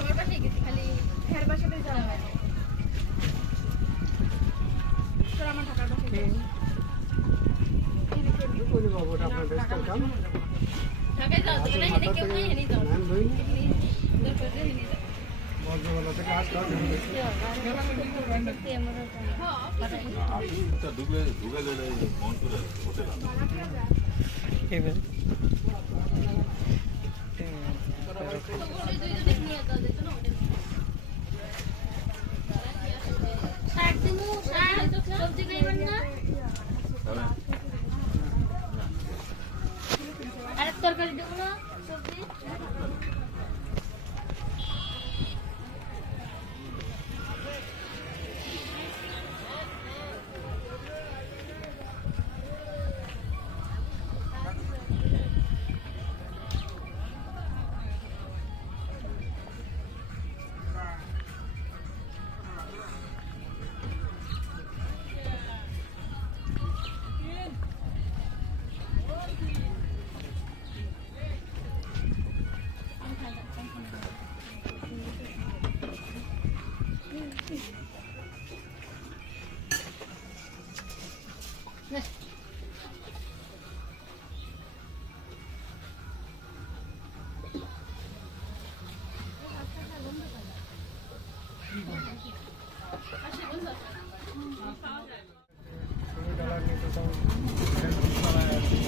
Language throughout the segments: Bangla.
সবার বাসায় গেছি, খালি হের বাসাতেই যাওয়া হয়। তোর আমার ঢাকার বাসায় গেছি। ঢাকায় যাওয়া যাবে না, হেনে কেউ নাই, হেনেই যাও। দরকার হলে হেনেই যাও। শাক দিমু, শাক, সবজি খাইবেন না? আরেক তরকারি দেবো না, সবজি?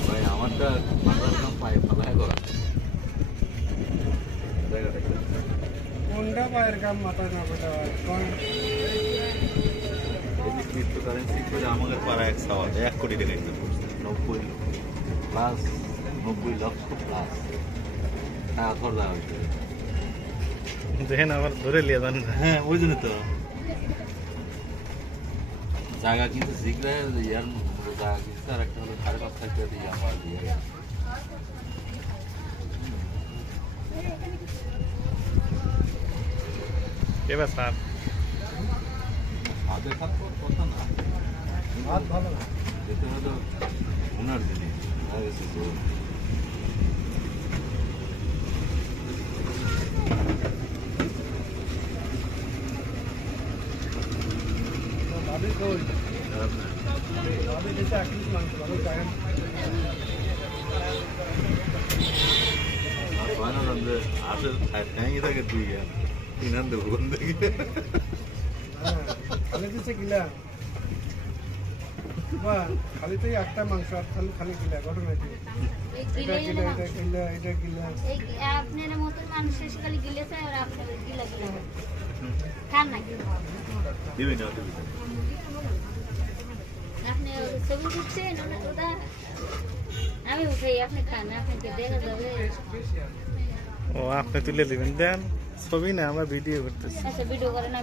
ভাই আমারটা মাথার নাম পায়ে পালায় করা জায়গাটা কোনটা পায়ের কাম মাথায় না কোটা কোন ক্রিপ্টোকারেন্সি করে আমাদের পাড়া 1 কোটি টাকা ইনকাম করছে 90 লক্ষ প্লাস টাকা খরচা হয়েছে। দেখেন আবার ধরে লিয়ে যান। হ্যাঁ ওই জন্য তো জায়গা কিন্তু শিখলে ইয়ার জায়গা কিন্তু আর একটা হলো 5.5 লাখ টাকা দিয়ে আমার দিয়ে এবার স্যার হাতে খাত কথা না হাত ভালো না যেতে হলো ওনার জিনিস হয়ে গেছে তো ভাবি কই খারাপ না ভাবি যেটা একটু মাংস ভালো জায়গা আর হয় না যে আসলে ঠ্যাঙ্গি থাকে তুই কিনান দেবো কোন থেকে হ্যাঁ খালি দিছে গিলা বা খালি তো একটা মাংস আর খালি খালি গিলা ঘটনা কি এটা গিলা এটা গিলা এটা গিলা আপনার মতন মানুষ এসে খালি গিলেছে আর আপনার গিলা গিলা খান না দিবি না দিবি আপনি ছবি উঠছেন ওটা আমি উঠাই আপনি খান আপনাকে দেখা যাবে ও আপনি তুলে দিবেন দেন ছবি না আমরা ভিডিও করতেছি আচ্ছা ভিডিও করেন